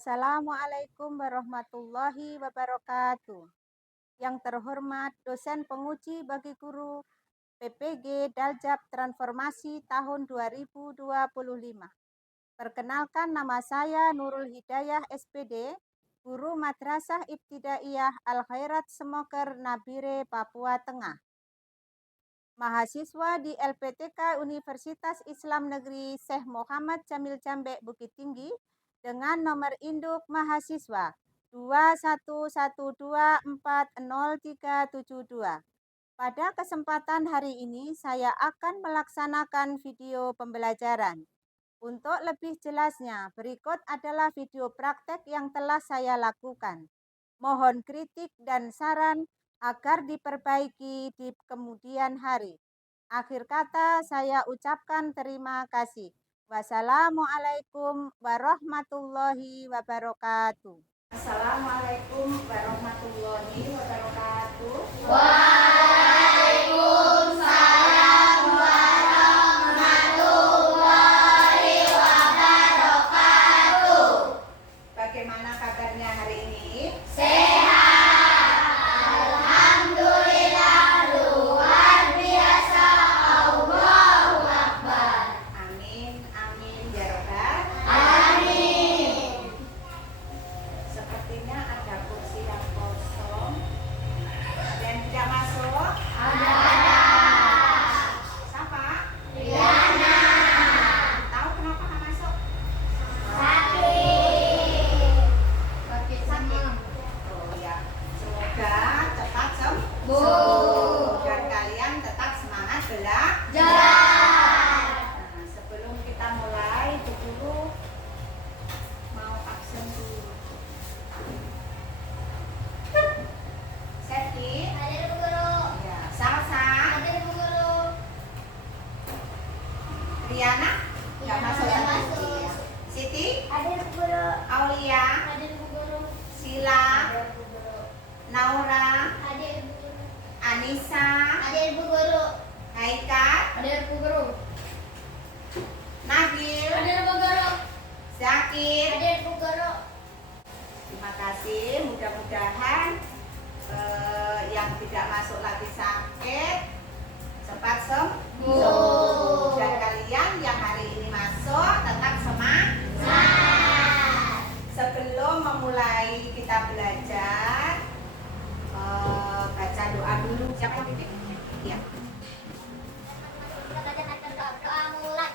Assalamualaikum warahmatullahi wabarakatuh. Yang terhormat dosen penguji bagi guru PPG Daljab Transformasi tahun 2025. Perkenalkan, nama saya Nurul Hidayah SPD, guru Madrasah Ibtidaiyah Al Khairat Semoker Nabire, Papua Tengah. Mahasiswa di LPTK Universitas Islam Negeri Syekh Muhammad Jamil Jambe Bukit Tinggi dengan nomor induk mahasiswa 211240372. Pada kesempatan hari ini saya akan melaksanakan video pembelajaran. Untuk lebih jelasnya, berikut adalah video praktek yang telah saya lakukan. Mohon kritik dan saran agar diperbaiki di kemudian hari. Akhir kata saya ucapkan terima kasih. Wassalamualaikum warahmatullahi wabarakatuh. Assalamualaikum warahmatullahi wabarakatuh. Waalaikumsalam warahmatullahi wabarakatuh. Bagaimana kabarnya hari ini? Sehat, alhamdulillah, luar biasa. Allahu Akbar. Amin, amin, ya Rabbal. Amin. Sepertinya ada kursi yang kosong dan tidak masuk. Ada. Siapa? Riana. Tahu kenapa nggak masuk? Sakit sama. Oh ya, semoga cepat sembuh dan kalian tetap semangat belajar. Jalan. Nah, sebelum kita mulai, Bu Guru mau absen dulu. Septi, Hadir Bu Guru. ya, Salsa, Hadir Bu Guru. Riana, nggak Riana masuk nggak lagi. masuk. Ya. Siti, Hadir Bu Guru. Aulia, Hadir Bu Guru. Sila, Bu Guru. Naura, Hadir Bu Guru. Anissa, Hadir Bu Guru. Haika, Hadir Bu Guru. Nabil, Hadir Bu Guru. Zakir. Hadir Bu Guru. Terima kasih, mudah-mudahan yang tidak masuk lagi sakit cepat sembuh. Dan kalian yang hari ini masuk tetap semangat. Sebelum memulai kita belajar, baca doa dulu. Siapa yang pimpin? Ya.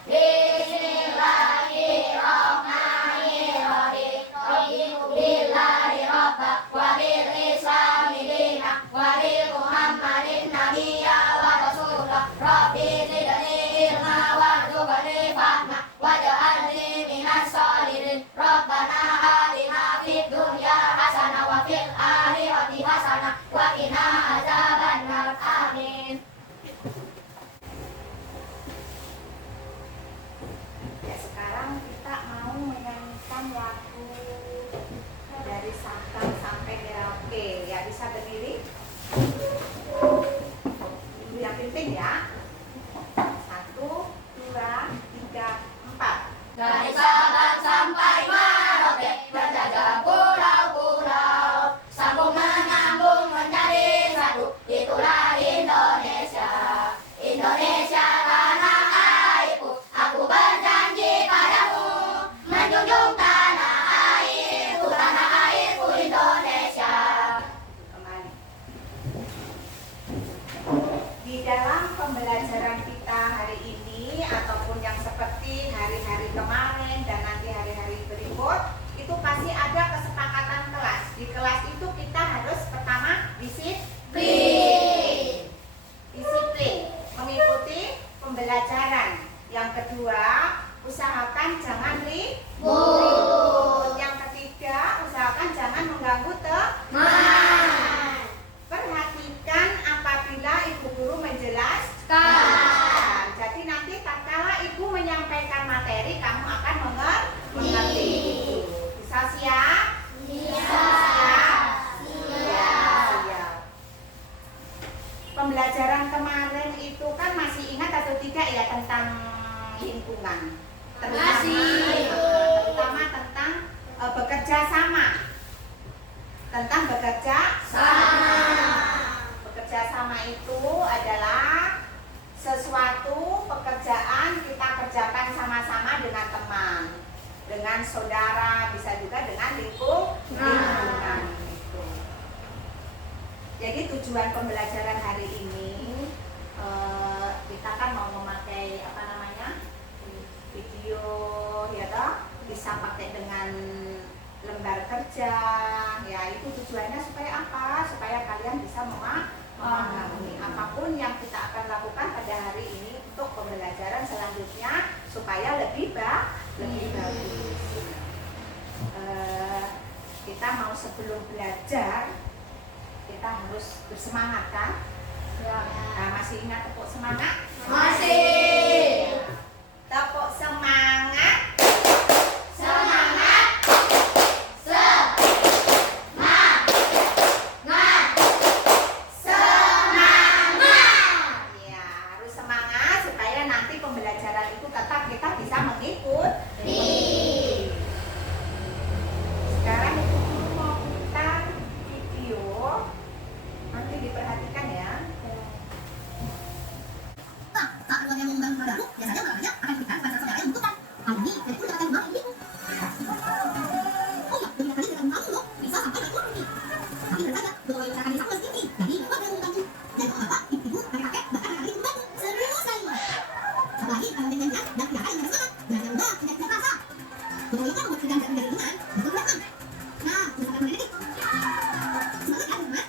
Bismillahirrahmanirrahim. Raditu billahi rabba wa bil islami dina wa bi Muhammadin nabiyya wa rasulah. Rabbi zidni ilma warzuqni fahma waj'alni minas sholihin. Rabbana atina fid dunya hasanah wa fil akhirati hasanah wa qina adzabannar. Amin. Ya, sekarang kita mau menyanyikan lagu dari Sabang sampai Merauke. Ya, bisa berdiri. Ibu yang pimpin ya. 1, 2, 3, 4. Dari Sabang sampai Merauke, menjajah pulau-pulau, sambung menyambung menjadi satu, itulah Indonesia. Indonesia tanah airku, aku berjanji padamu, menjunjung tanah airku Indonesia. Kembali. bekerja sama. Tentang bekerja Sama. Bekerja sama itu adalah sesuatu pekerjaan kita kerjakan sama-sama dengan teman, dengan saudara, bisa juga dengan lingkungan itu. Jadi tujuan pembelajaran hari ini kita kan mau memakai apa namanya video, ya toh, bisa pakai dengan lembar kerja, ya itu tujuannya supaya apa? Supaya kalian bisa memahami apapun yang kita akan lakukan pada hari ini untuk pembelajaran selanjutnya supaya lebih bagus. Kita mau sebelum belajar kita harus bersemangat kan? Nah, masih ingat tepuk semangat? Masih. Tepuk semangat. Semangat. Semangat. Semangat. Ya, harus semangat supaya nanti pembelajaran itu tetap kita bisa mengikuti. Sekarang itu dulu mau putar video. Nanti diperhatikan ya. Saat keluarga yang membangun rumah baru, biasanya olahraga akan diberikan kepada saudara yang membutuhkan. Hal ini jadi pun dapat membangun ibu. Oh ya, beberapa kali dalam tahun loh, bisa sampai naik turun nih. Tapi tentu saja, betul masyarakat desa plus tinggi. Jadi keluarga yang membantu. Dan kalau bapak, ibu, kakek-kakek, bahkan adik-adik membantu. Serius sekali. Apalagi kalau dengan dan tidak ada yang semangat. Belajar mudah, tidak terasa. Betul itu membuat kerjaan dari ringan, betul berat. Nah, bersama mendidik. Semangat ya, teman-teman.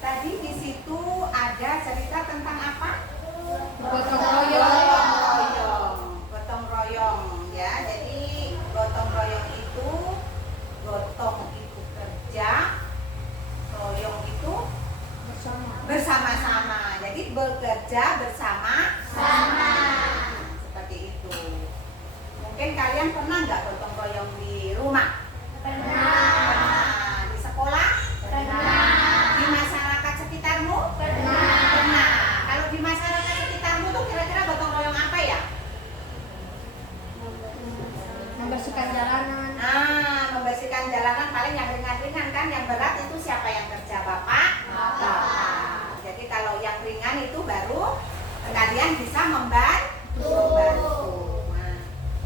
Tadi di situ ada cerita tentang apa? Gotong royong. Gotong royong ya. Jadi gotong royong itu, gotong itu kerja, royong itu bersama-sama. Jadi bekerja bersama-sama. Seperti itu. Mungkin kalian pernah nggak gotong royong di rumah? Pernah. Di sekolah? Pernah. Di masyarakat sekitarmu? Pernah. Kalau di masyarakat sekitarmu tuh kira-kira gotong royong apa ya? Membersihkan jalanan. Membersihkan jalanan paling yang ringan-ringan kan, yang berat itu siapa yang kerja? Bapak? Jadi kalau yang ringan itu baru kalian bisa membantu. Nah,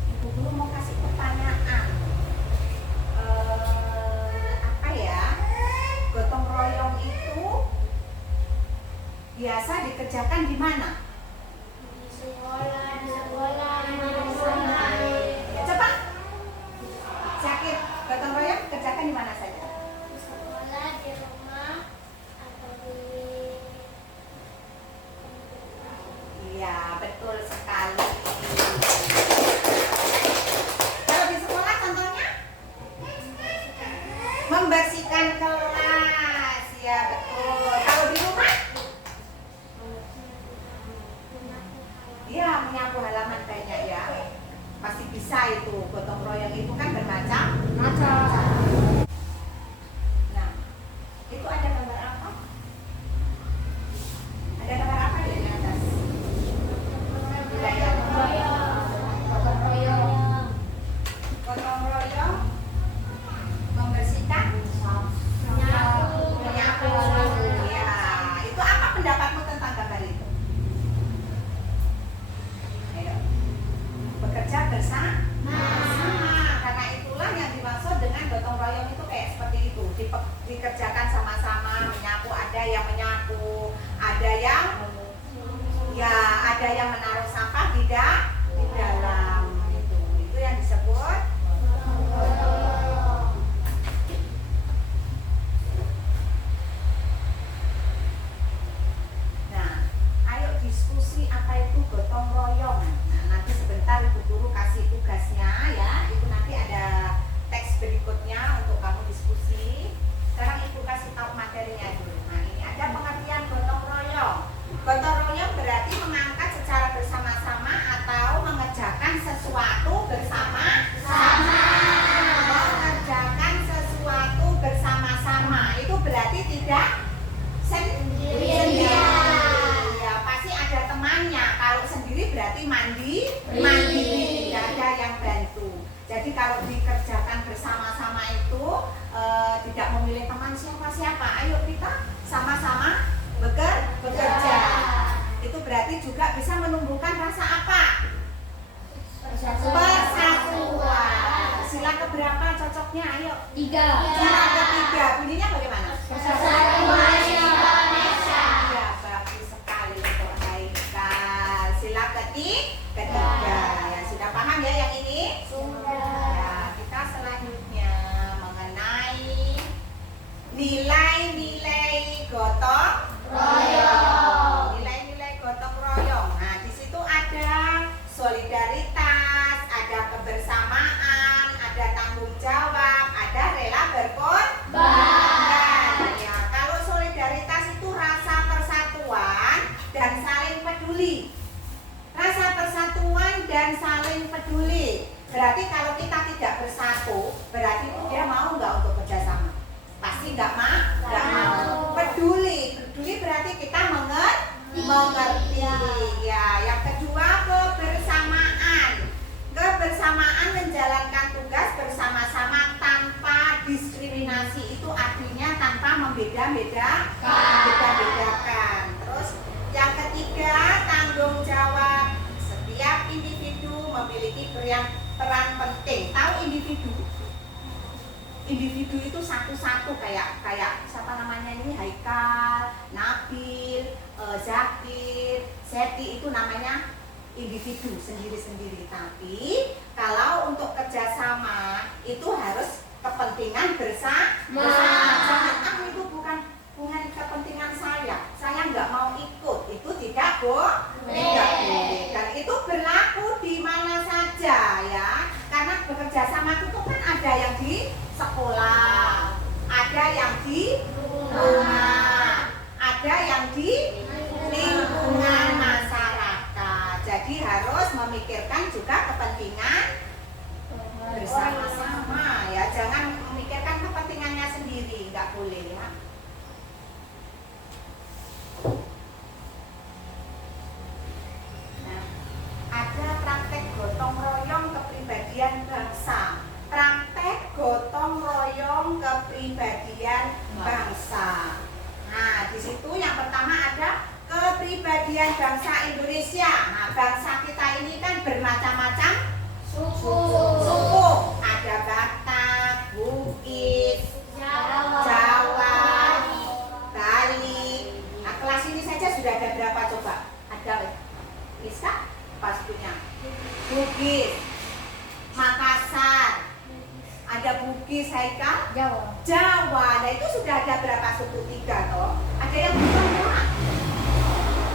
ibu dulu mau kasih pertanyaan. Apa ya? Gotong royong itu biasa dikerjakan di mana? Ya, coba. Syakir, gotong royong kerjakan di mana saja? Iya, betul sekali. Kalau di sekolah contohnya? Membersihkan kelas. Ya, betul. Kalau di rumah? Iya, menyapu halaman banyak ya. Pasti bisa itu. Gotong royong itu kan bermacam-macam. Nah, itu ada gambar apa? Ada gambar apa di atas? Wilayah gotong royong. Gotong royong membersihkan, menyapu. Ya, itu apa pendapatmu tentang gambar itu? Ayo. Bekerja bersama. Karena itulah yang dimaksud dengan gotong royong itu kayak seperti itu. Dikerjakan sama-sama, menyapu, ada yang menyapu, ada yang menaruh sampah di dalam itu. Itu yang disebut juga bisa menumbuhkan rasa apa? Persatuan. Persatuan. Sila keberapa cocoknya? Ayo. 3. Sila ketiga. Bunyinya bagaimana? Persatuan Indonesia. Ya, bagus sekali untuk Haikal. Sila ketiga. Ya, sudah paham ya yang ini? Ya, kita selanjutnya mengenai nilai-nilai gotong royong. Nilai-nilai gotong royong. Nah, di situ ada solidaritas, ada kebersamaan, ada tanggung jawab, ada rela berkorban. Ya, kalau solidaritas itu rasa persatuan dan saling peduli. Rasa persatuan dan saling peduli. Berarti kalau kita tidak bersatu, berarti dia mau nggak untuk kerjasama? Pasti nggak mau. Peduli berarti kita mengerti. Ya, yang kedua kebersamaan. Kebersamaan menjalankan tugas bersama-sama tanpa diskriminasi. Itu artinya tanpa membeda-bedakan. Terus yang ketiga tanggung jawab. Setiap individu memiliki peran penting. Tahu individu? Individu itu satu-satu kayak siapa namanya ini, Haikal, Nabil, Zakir, Seti, itu namanya individu sendiri-sendiri. Tapi kalau untuk kerjasama itu harus kepentingan bersama. Jangan itu bukan kepentingan saya nggak mau ikut, itu tidak boleh. Dan itu berlaku di mana saja ya, karena bekerja sama itu kan ada yang di sekolah, ada yang di rumah, ada yang di lingkungan masyarakat. Jadi harus memikirkan juga kepentingan bersama-sama ya, jangan memikirkan kepentingannya sendiri, nggak boleh ya. Nah, ada praktek gotong royong kepribadian bangsa. Praktek gotong royong kepribadian bangsa. Nah, di situ yang pertama ada kepribadian bangsa Indonesia. Nah, bangsa kita ini kan bermacam-macam suku. Ada Batak, Bugis, Jawa, Bali. Nah, kelas ini saja sudah ada berapa coba? Ada bisa? Pas punya Bugis, Makassar, ada Bugis, Haikal, Jawa. Nah, itu sudah ada berapa suku? 3 toh. Ada yang bukan enggak?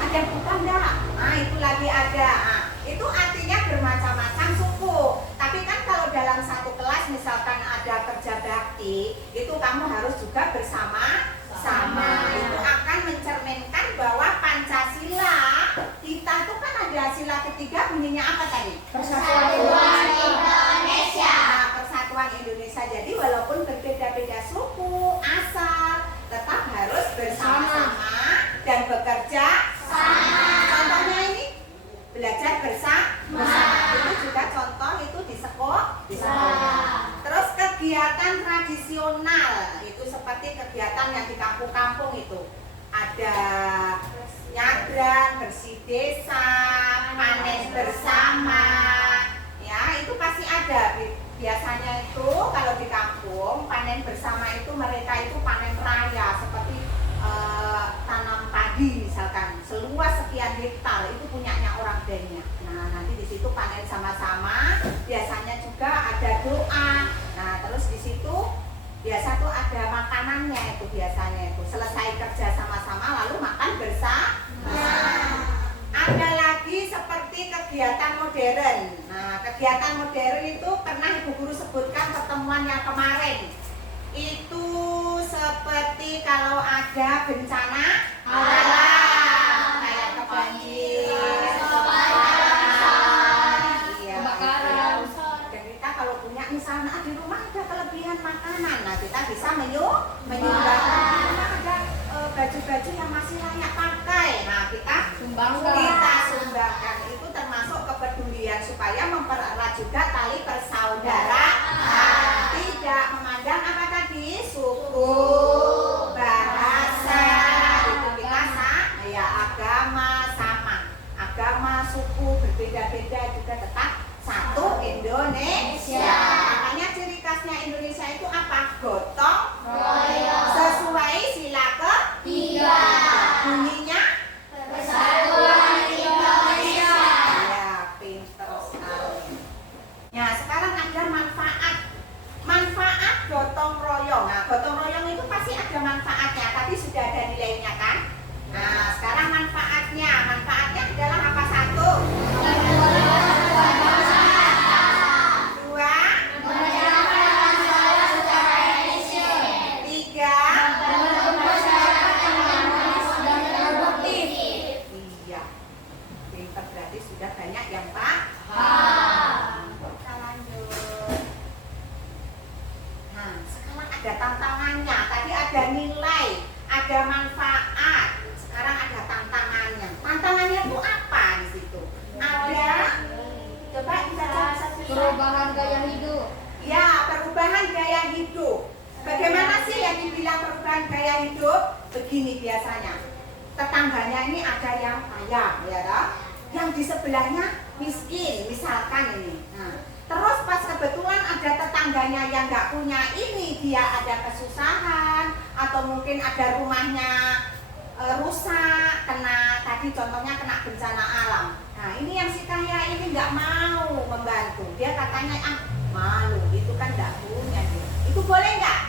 Ada yang bukan enggak? Nah, itu lagi ada. Nah, itu artinya bermacam-macam suku. Tapi kan kalau dalam satu kelas misalkan ada kerja bakti, itu kamu harus juga bersama-sama. Itu akan mencerminkan bahwa Pancasila kita itu kan ada sila ketiga, bunyinya apa tadi? Persatuan Indonesia. Nah, Persatuan Indonesia. Jadi walaupun berbeda-beda suku, asal, tetap harus bersama-sama dan bekerja sama. Contohnya ini belajar bersama. Itu juga contoh itu di sekolah. Terus kegiatan tradisional itu seperti kegiatan yang di kampung-kampung itu. Ada nyabrang, bersih desa, panen bersama. Ya, itu pasti ada. Biasanya itu kalau di kampung panen bersama itu mereka itu panen raya seperti tanam padi misalkan seluas sekian hektar itu punyanya orang banyak. Nah, nanti di situ panen sama-sama. Biasanya juga ada doa. Nah, terus di situ biasa tuh ada makanannya itu, biasanya itu selesai kerja sama-sama lalu makan bersama. Ada lagi seperti kegiatan modern. Nah, kegiatan modern itu pernah Ibu Guru sebutkan pertemuan yang kemarin. Itu seperti kalau ada bencana alam kayak kebanjiran, kebakaran. Dan kita kalau punya misalnya di rumah ada kelebihan makanan, nah kita bisa menyumbangkan. Ada baju-baju yang masih layak pakai, nah kita sumbangkan. Itu termasuk kepedulian supaya mempererat juga tali persaudaraan. Tidak memandang apa tadi, suku, bahasa, itu kita ya agama sama. agama, suku, berbeda-beda juga tetap satu Indonesia. Makanya ciri khasnya Indonesia itu apa? Gotong royong. sesuai sila ketiga. Bunyinya Persatuan Indonesia. ya, pinter sekali. Nah, sekarang ada manfaat gotong royong. Nah, gotong royong itu pasti ada manfaatnya, tapi sudah ada nilainya kan? Nah, sekarang manfaatnya adalah apa? Satu, dua, tiga. Iya, pinter, berarti sudah banyak yang paham. Kita lanjut. Nah, sekarang ada tantangannya. Tadi ada nilai, ada manfaat. Sekarang ada tantangannya. Tantangannya itu apa di situ? Ada, coba dibaca satu-satu. Perubahan gaya hidup. Ya, perubahan gaya hidup. Bagaimana sih yang dibilang perubahan gaya hidup? Begini biasanya. Tetangganya ini ada yang kaya, ya toh? Yang di sebelahnya miskin, misalkan ini. Nah, terus pas kebetulan ada tetangganya yang nggak punya ini, dia ada kesusahan atau mungkin ada rumahnya rusak, kena tadi contohnya kena bencana alam. Nah, ini yang si kaya ini nggak mau membantu. Dia katanya malu, itu kan nggak punya dia. Itu boleh nggak?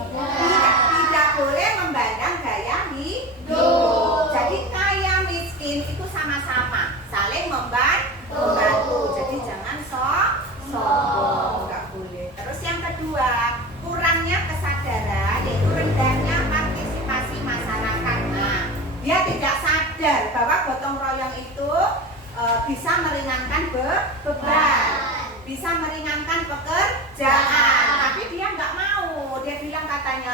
Tidak boleh memandang gaya hidup. Jadi kaya miskin itu sama-sama saling membantu. Jadi jangan sombong, nggak boleh. Terus yang kedua, kurangnya kesadaran, yaitu rendahnya partisipasi masyarakat. Nah, dia tidak sadar bahwa gotong royong itu bisa meringankan beban, bisa meringankan pekerjaan, tapi dia nggak mau. Dia bilang katanya,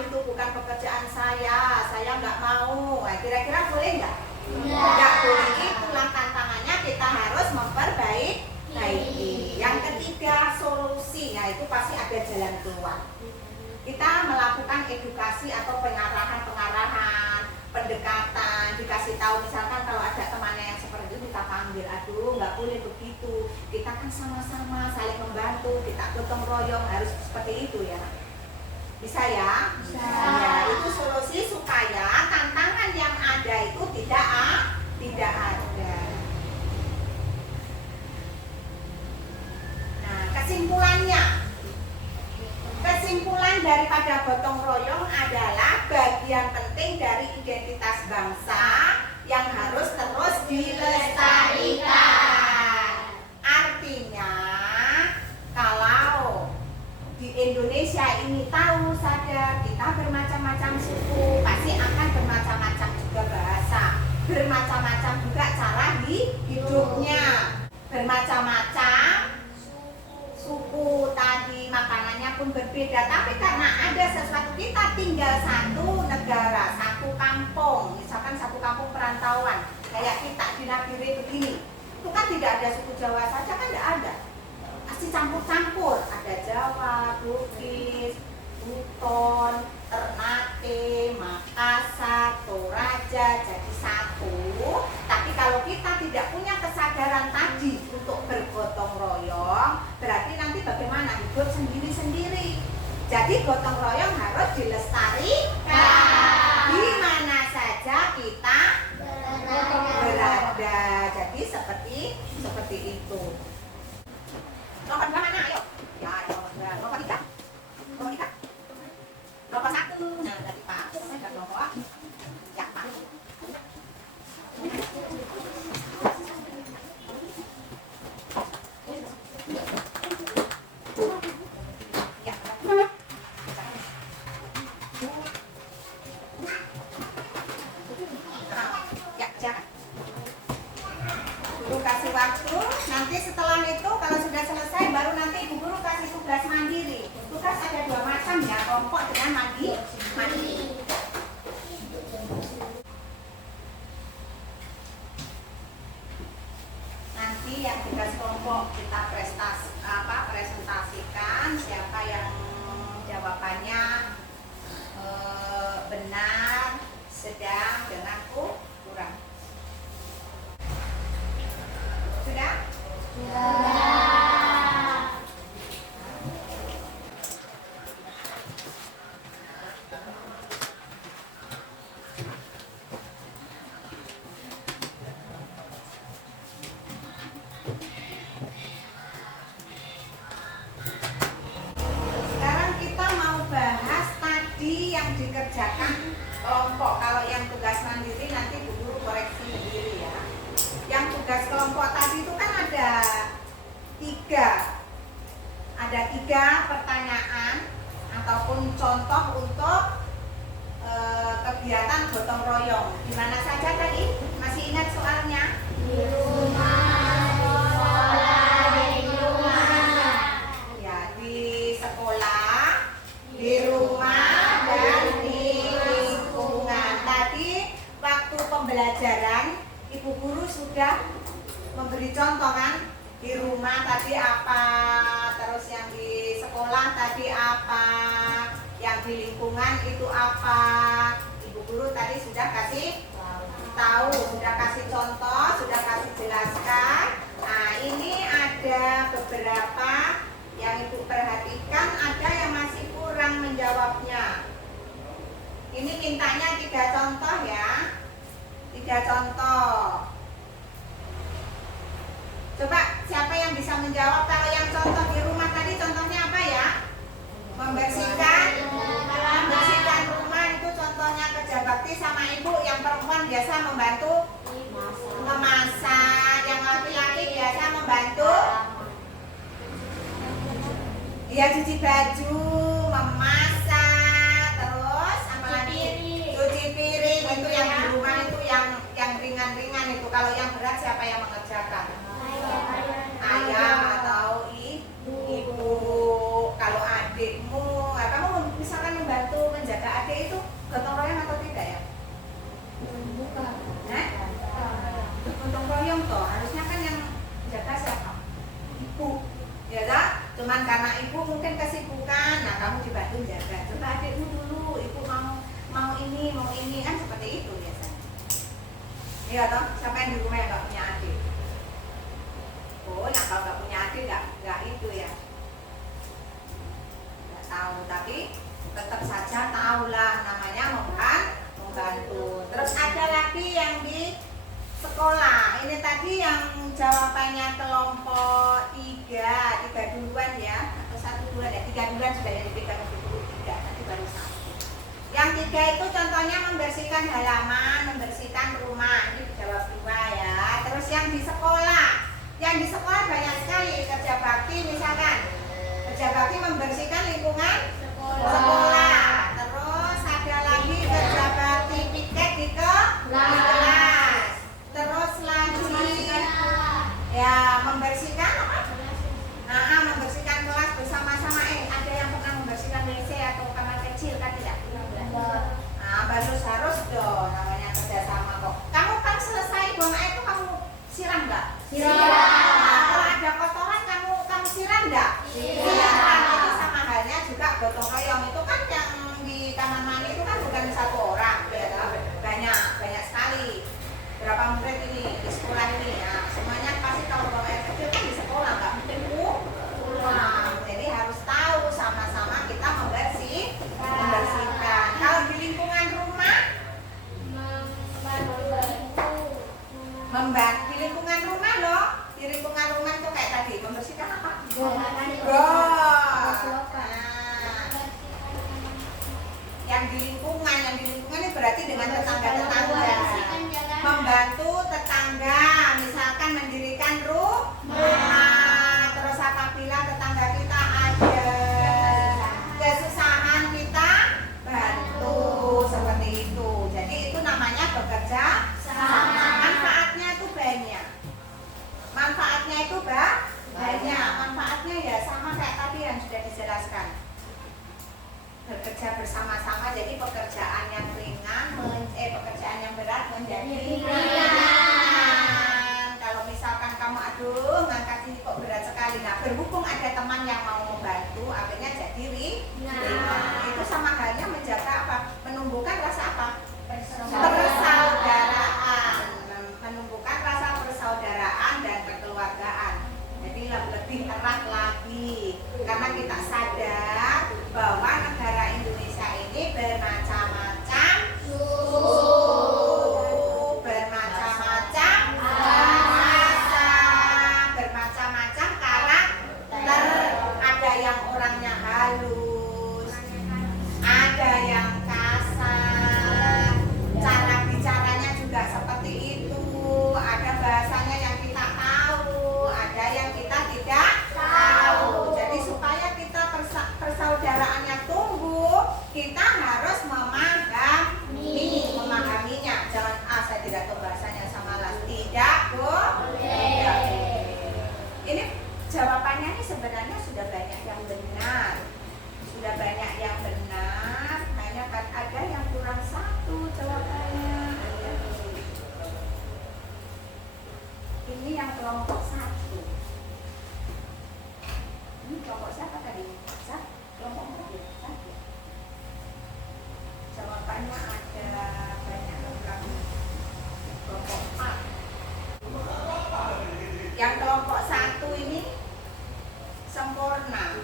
itu bukan pekerjaan saya nggak mau. Nah, kira-kira boleh nggak? Nggak boleh. Itulah tantangannya, kita harus memperbaiki. Yang ketiga, solusi. Nah, itu pasti ada jalan keluar. Kita melakukan edukasi atau pengarahan, pendekatan, dikasih tahu misalkan kalau ada temannya yang seperti itu kita panggil, aduh nggak boleh begitu, kita kan sama-sama saling membantu, kita gotong royong, harus seperti itu ya. Bisa ya? Bisa. Ya, itu solusi supaya tantangan yang ada itu tidak ada. Nah, kesimpulan daripada gotong royong adalah bagian penting dari identitas bangsa yang harus terus dilestarikan. Artinya, kalau di Indonesia ini tahu saja kita bermacam-macam suku, pasti akan bermacam-macam juga bahasa, bermacam-macam juga cara hidupnya, bermacam-macam suku tadi, makanannya pun berbeda. Tapi karena ada sesuatu, kita tinggal satu negara, satu kampung, misalkan satu kampung perantauan, kayak kita di Nabire begini, itu kan tidak ada suku Jawa saja, kan tidak ada, pasti campur-campur, ada Jawa, Bugis, Buton, Ternate, Makassar, Toraja, jadi satu. Tapi kalau kita tidak punya kesadaran tadi untuk bergotong royong, berarti nanti bagaimana? Hidup sendiri-sendiri. Jadi gotong royong harus dilestarikan di mana saja kita berada. Jadi seperti itu. Nomor dua mana? Ayo. Ya, nomor dua. Nomor tiga. Nomor satu. Nah, tadi Pak. Saya nomor. Ya, Pak. Waktu nanti setelah itu kalau sudah selesai baru nanti ibu guru kasih tugas mandiri. Tugas ada dua macam ya, kelompok dengan mandiri. Nanti yang tugas kelompok kita presentasikan siapa yang jawabannya benar, sedang, dengan kurang. mengerjakan kelompok. Kalau yang tugas mandiri nanti Bu Guru koreksi sendiri ya. Yang tugas kelompok tadi itu kan ada 3 pertanyaan ataupun contoh untuk kegiatan gotong royong. Di mana saja tadi? Masih ingat soalnya? Di rumah, di sekolah, di rumah. Ya, di sekolah, di rumah, dan di lingkungan. Tadi waktu pembelajaran Ibu Guru sudah memberi contoh kan? Di rumah tadi apa, terus yang di sekolah tadi apa, yang di lingkungan itu apa. Ibu Guru tadi sudah kasih tahu, sudah kasih contoh, sudah kasih jelaskan. Nah, ini ada beberapa yang Ibu perhatikan, ada yang masih kurang menjawabnya. Ini mintanya 3 contoh ya. 3 contoh. Coba siapa yang bisa menjawab? Kalau yang contoh di rumah tadi contohnya apa ya? Membersihkan rumah itu contohnya kerja bakti sama ibu. Yang perempuan biasa membantu memasak, yang laki-laki biasa membantu ya cuci baju, memasak, terus apa lagi? Cuci piring. Itu yang di rumah itu yang ringan-ringan itu. Kalau yang berat siapa yang mengerjakan? Ayah atau ibu. Kalau adikmu, kamu misalkan membantu menjaga adik itu gotong royong atau tidak ya? Bukan. Gotong royong toh, harusnya kan yang jaga siapa? Ibu, ya tak? Cuman karena ibu mungkin kesibukan, nah kamu dibantu jaga. Coba adikmu dulu, ibu mau ini kan seperti itu biasanya. Iya toh? Siapa yang di rumah yang nggak punya adik? Oh, nah kalau nggak punya adik nggak itu ya, nggak tahu. Tapi tetap saja tahulah namanya membantu. Terus ada lagi yang di sekolah. Ini tadi yang jawabannya kelompok 3 duluan ya, atau 1 duluan ya, 3 duluan sudah yang dipegang Ibu Guru 3, nanti baru 1. Yang 3 itu contohnya membersihkan halaman, membersihkan rumah. Ini dijawab 2 ya. Terus yang di sekolah. Yang di sekolah banyak sekali kerja bakti, misalkan kerja bakti membersihkan lingkungan sekolah. Terus ada lagi kerja bakti piket di kelas. Terus lagi ya membersihkan apa? Nah, membersihkan kelas bersama-sama. Ada yang pernah membersihkan WC atau kamar kecil kan tidak? Nah, harus dong, namanya kerjasama kok. Kamu kan selesai buang air itu kamu siram nggak? Siram. Nah, kalau ada kotoran kamu siram nggak? Siram. Itu sama halnya juga gotong royong. Itu kan yang di taman mani itu kan bukan 1 orang, ya kan? Banyak sekali. Berapa murid ini di sekolah ini ya? Semuanya pasti kalau buang air kecil kan di sekolah, nggak mungkin pulang. Jadi harus tahu sama-sama kita membersihkan. Kalau di lingkungan rumah, membantu di lingkungan rumah loh. Di lingkungan rumah itu kayak tadi membersihkan apa? Got. Yang di lingkungan ini berarti dengan tetangga-tetangga. Membantu tetangga, misalkan mendirikan rumah. Terus apabila tetangga kita ada kesusahan kita bantu, seperti itu. Jadi itu namanya bekerja sama. Manfaatnya itu banyak. Manfaatnya ya sama kayak tadi yang sudah dijelaskan. Bekerja bersama-sama, jadi pekerjaan yang ringan, pekerjaan yang berat menjadi ringan. Kalau misalkan kamu ngangkat ini kok berat sekali, nah berhubung ada teman yang mau membantu, akhirnya jadi ringan. Itu sama halnya menjaga apa? Menumbuhkan rasa apa? Persaudaraan. Menumbuhkan rasa persaudaraan dan kekeluargaan. Jadi lebih erat lagi, karena kita sadar bahwa negara Indonesia ini bermacam-macam suku, bermacam-macam bahasa, bermacam-macam karakter. Ada yang orangnya halus, ada yang kasar. ini yang kelompok 1. Ini kelompok siapa tadi? Kelompok 1. Jawabannya ada banyak lengkap. Kelompok 4. Yang kelompok 1 ini sempurna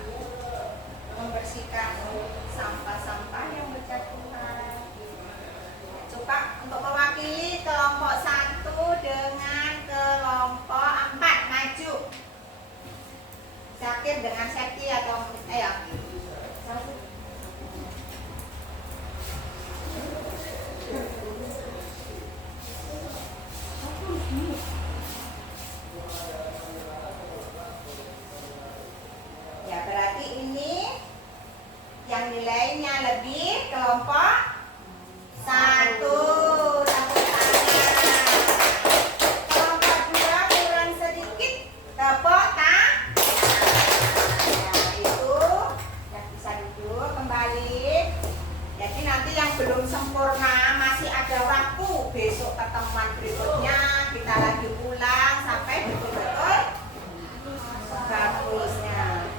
membersihkan sampah-sampah yang berjatuhan. Coba untuk mewakili kelompok 1 dengan kelompok 4 maju. Zakir dengan Septi atau ya. Ya berarti ini yang nilainya lebih kelompok 1. Tepuk tangan. Kelompok 2 kurang sedikit. Tepuk tangan. Ya itu ya bisa duduk kembali. Jadi nanti yang belum sempurna masih ada waktu. Besok pertemuan berikutnya kita lagi ulang sampai betul-betul bagusnya.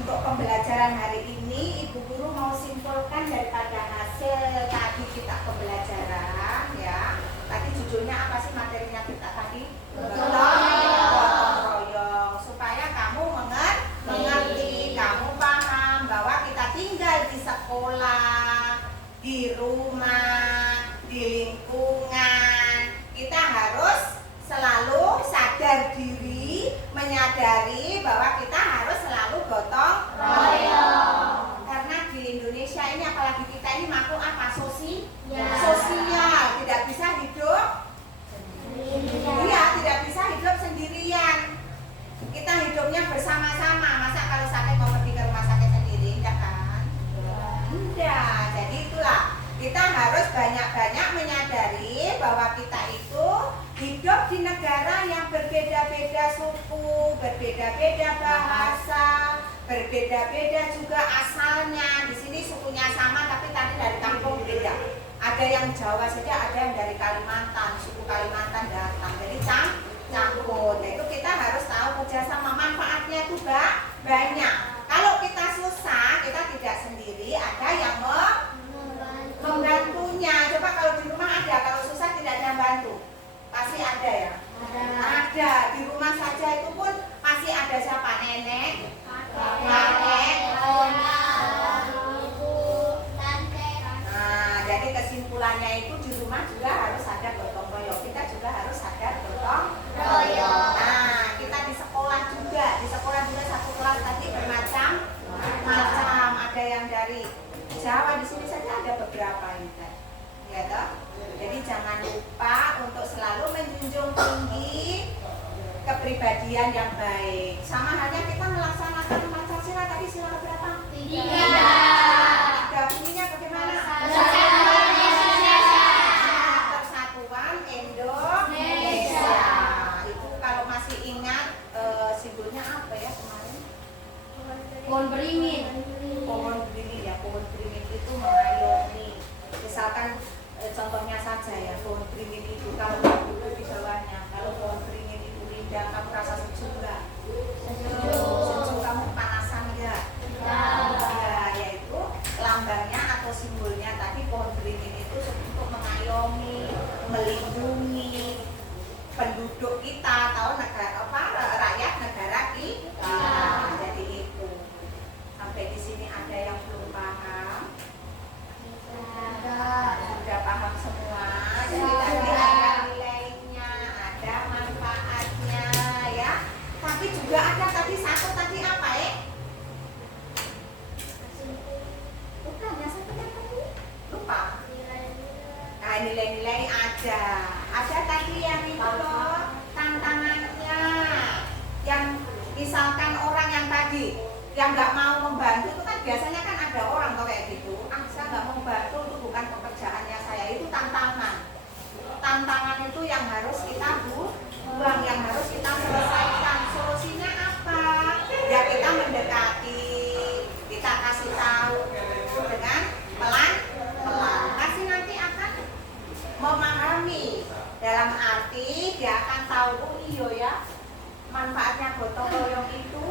Untuk pembelajaran hari ini, Ibu Guru mau simpulkan daripada hasil tadi kita pembelajaran ya. Tadi judulnya apa sih materinya kita tadi? Gotong royong. Supaya kamu mengerti, kamu paham bahwa kita tinggal di sekolah, di rumah, di lingkungan. Kita harus selalu sadar diri, menyadari bahwa kita harus selalu gotong royong. Karena di Indonesia ini apalagi kita ini makhluk apa? Sosial, tidak bisa hidup iya, tidak bisa hidup sendirian. Kita hidupnya bersama-sama. Masa kalau sakit mau pergi ke rumah sakit sendiri, enggak kan? Enggak. Jadi itulah kita harus banyak-banyak menyadari bahwa kita itu hidup di negara yang berbeda-beda suku, berbeda-beda bahasa, berbeda-beda juga asalnya. Di sini sukunya sama tapi tadi dari kampung beda. Ada yang Jawa saja, ada yang dari Kalimantan, suku Kalimantan datang. Jadi campur. Nah, itu kita harus tahu kerjasama, manfaatnya itu banyak. Kalau kita susah, kita tidak sendiri, ada yang membantunya. Coba kalau di rumah ada, kalau susah tidak ada yang bantu. Pasti ada ya? Ada. Di rumah saja itu pun pasti ada siapa? Nenek, kakek, ibu, tante. Nah, jadi kesimpulannya itu di rumah juga harus ada gotong royong. Kita juga harus ada gotong royong. Nah, kita di sekolah juga. Di sekolah juga satu kelas tadi bermacam-macam. Ada yang dari Jawa, di sini saja ada beberapa ini. Ya toh? Jadi jangan lupa untuk selalu menjunjung tinggi kepribadian yang baik. Sama halnya kita melaksanakan Pancasila tadi, sila berapa? 3. Bunyinya bagaimana? Persatuan Indonesia. Itu kalau masih ingat simbolnya apa ya kemarin? Pohon beringin. Pohon beringin ya. Pohon beringin itu mengayomi. Misalkan contohnya saja ya, pohon beringin itu kalau duduk di bawahnya, kalau pohon beringin itu indah, kamu rasa sejuk nggak? Sejuk. Kamu kepanasan nggak? Ya, yaitu lambangnya atau simbolnya tadi pohon beringin itu untuk mengayomi, melindungi penduduk kita atau negara rakyat negara kita. Jadi itu. Sampai di sini ada yang belum paham? Sudah paham semua. Jadi tadi ada nilainya, ada manfaatnya ya. Tapi juga ada tadi satu tadi apa ya? Bukan ya, satu yang tadi lupa. Nah, nilai-nilai ada. Ada tadi yang itu loh tantangannya. Yang misalkan orang yang tadi yang nggak mau membantu itu kan biasanya kan ada orang tuh kayak gitu. Saya nggak mau membantu, itu bukan pekerjaannya saya, itu tantangan. Tantangan itu yang harus kita buang, yang harus kita selesaikan. Solusinya apa? Ya kita mendekati, kita kasih tahu dengan pelan-pelan. Pasti nanti akan memahami. Dalam arti dia akan tahu, oh iya video ya. Manfaatnya gotong royong itu,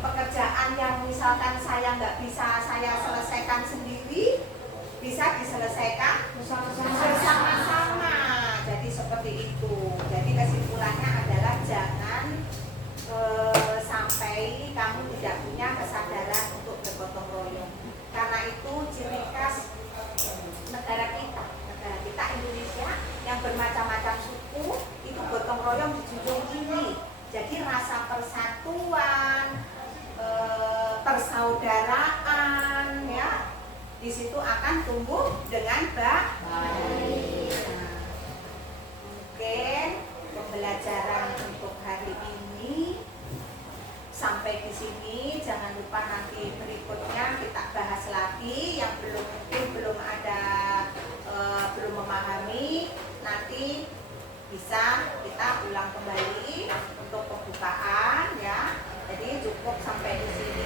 pekerjaan yang misalkan saya nggak bisa saya selesaikan sendiri, bisa diselesaikan bersama-sama. Jadi seperti itu. Jadi kesimpulannya adalah jangan sampai kamu tidak punya kesadaran untuk bergotong royong. Karena itu ciri khas negara kita Indonesia yang bermacam-macam suku, itu gotong royong dijunjung tinggi. Jadi rasa persatuan, persaudaraan, ya, di situ akan tumbuh dengan baik. Nah, mungkin pembelajaran untuk hari ini sampai di sini. Jangan lupa nanti berikutnya kita bahas lagi yang belum ada belum memahami, nanti bisa kita ulang kembali untuk pembukaan ya. Jadi cukup sampai di sini.